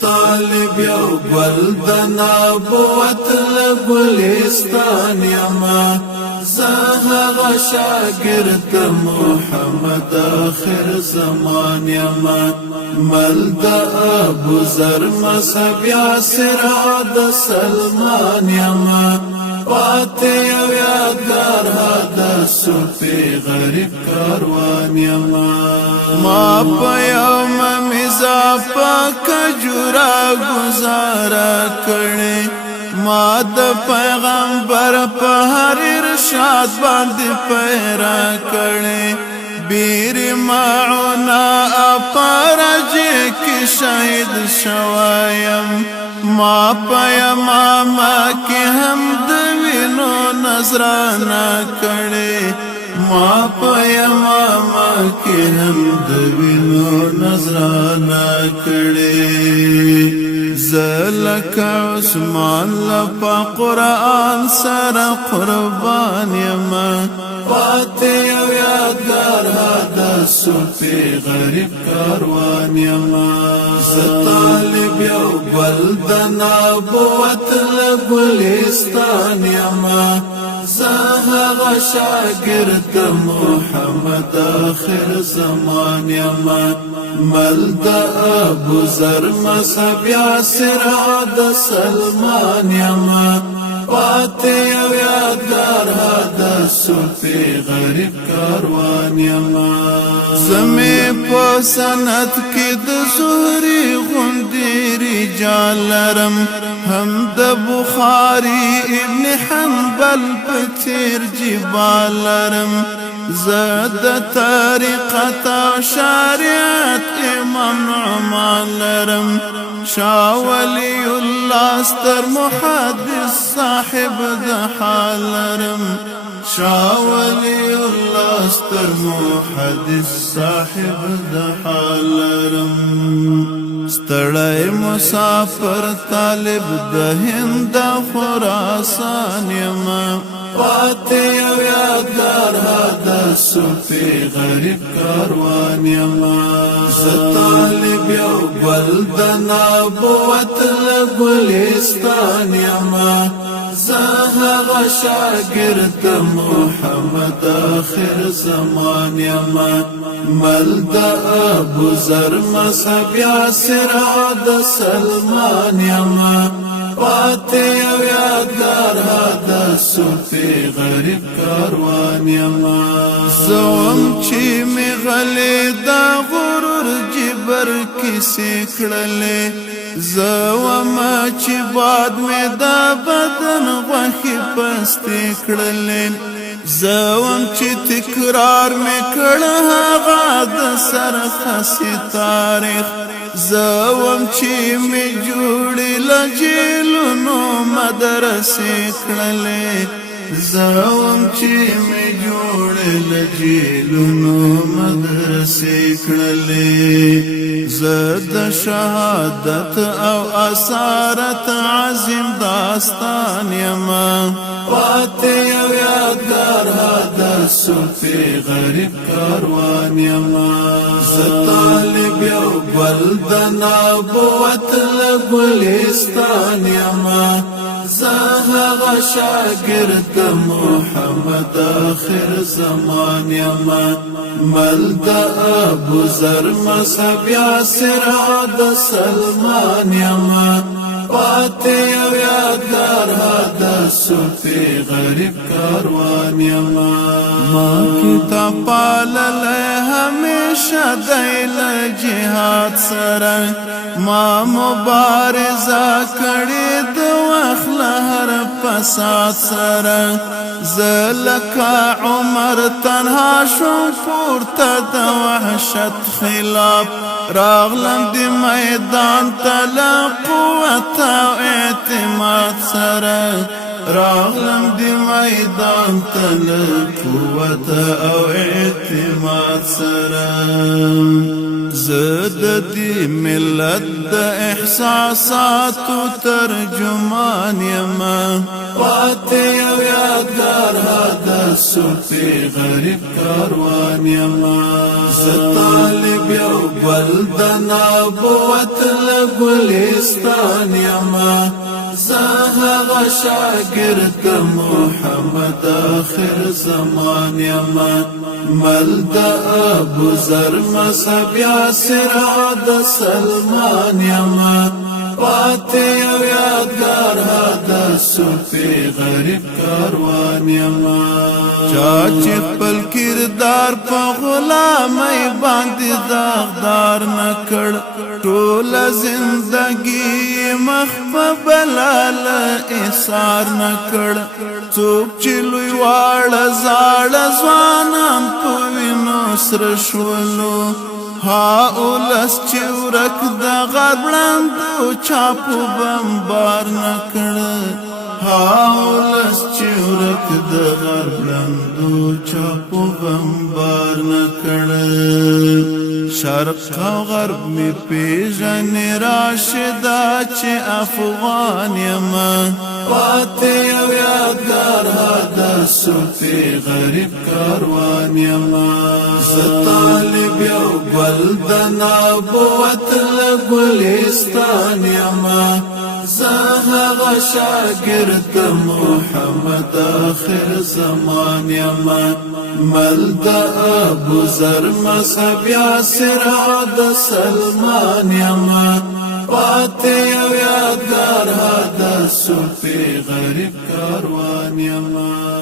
طالب یو گل د نبوت لګلستان یما زهغه شاگرد محمد آخر زمان یما مل د ابو ذر مصعب یاسر د سلمان یما پاته یو یادگار هدا صوفی غریب کاروان یما ما په یوم مزا پاک جورا گزارا کړي ما د پیغمبر په هر ارشاد باندې پیرا کړي بیر معنا اپرج کی شهید شوایم ما پیماما کی حمد وینو نظرانا کړي ما پیماما کی حمد وینو نظرانا کړي زلک عثمان لپا قرآن سر قربان یما پاتے یو یادگار هدا صوفی غریب کاروان یما طالب یو گل د نبوت لګلستان یما زهغه شاگرد محمد آخر زمان یما مل د ابو ذر مصعب یاسر د سلمان یما پاته یو یادگار هدا صوفی غریب کاروان یما زمې په سند کې د زهري غوندې رجال لرم هم د بخاري ابن حنبل په تیر جبال لرم زاد طریقت شریعت امام نعمان لرم شاه ولی الله ستر محدث صاحب د حال لرم شاه ولی الله ستر محدث صاحب د حال لرم ستړی مسافر طالب د هند خراسان یما پاته یو یادگار هدا صوفی غریب کاروان یما طالب یو گل د نبوت لګلستان یما زهغه شاگرد محمد آخر زمان یما مل د ابو ذر مصعب یاسر د سلمان یما پاته یو یادگار هدا صوفی غریب کاروان یما زوم چې می غلې دا غرور جبر کیسې کړلې زوم چې باد می دا بدن غوښې پستې کړلې زوم چې تکرار می کړ هغه د سرخسي تاریخ زوم چې می جوړې لجلونو مدرسې کړلې زوم چې می جوړې لجلونو مدرسې کړلې زد شهادت او اسارت عظیم داستان یما پاته یو یادگار هدا صوفی غریب کاروان یما طالب یو گل د نبوت لګلستان یما زهغه شاگرد محمد آخر زمان یما مل د ابو ذر مصعب یاسر د سلمان یما پاته یو یادگار هدا صوفی غریب کاروان یما ما کتاب پالل همیشه دیل جهاد سره ما مبارزه کړې د وخت هر فساد سره زلکا عمر تنها شم پورته د وحشت خلاف راغلم د میدان تل قوت او اعتماد سره راغلم د میدان تل قوت او اعتماد سره ز زد دی ملت د احساساتو ترجمان یما پاتې یو یادګار د صوفي غریب کاروان یما زه طالب یو بل د نبوت له ګلستان یما زه هغه شاګرد د محمد آخر زمان یما مل د ابو ذر مذهب یاسر د سلمان یما پاتې یو یادګار د صوفي غریب کاروان یما چا چې خپل کردار په غلامۍ باندې داغدار نکړ ټوله زندګي مخ په بلال ایثار نکړ څوک چې لوی واړه زاړه ځوانان په وینو سره شولو ها اولس چې ورک د غرب ړندو چاپو بمبار نکړ ها اولس چې ورک د غرب ړندو چاپو بمبار نکړ شرق او غرب می پیژنې راشدا چې افغان یما پاتې یو یادګار د صوفي غریب کاروان یما زه طالب یو بل د نبوت له ګلستان یما زه هغه شاګرد د محمد آخر زمان یما مل د ابو ذر مذهب یاسر د سلمان یما پاتې یو یادګار د صوفي غریب کاروان یما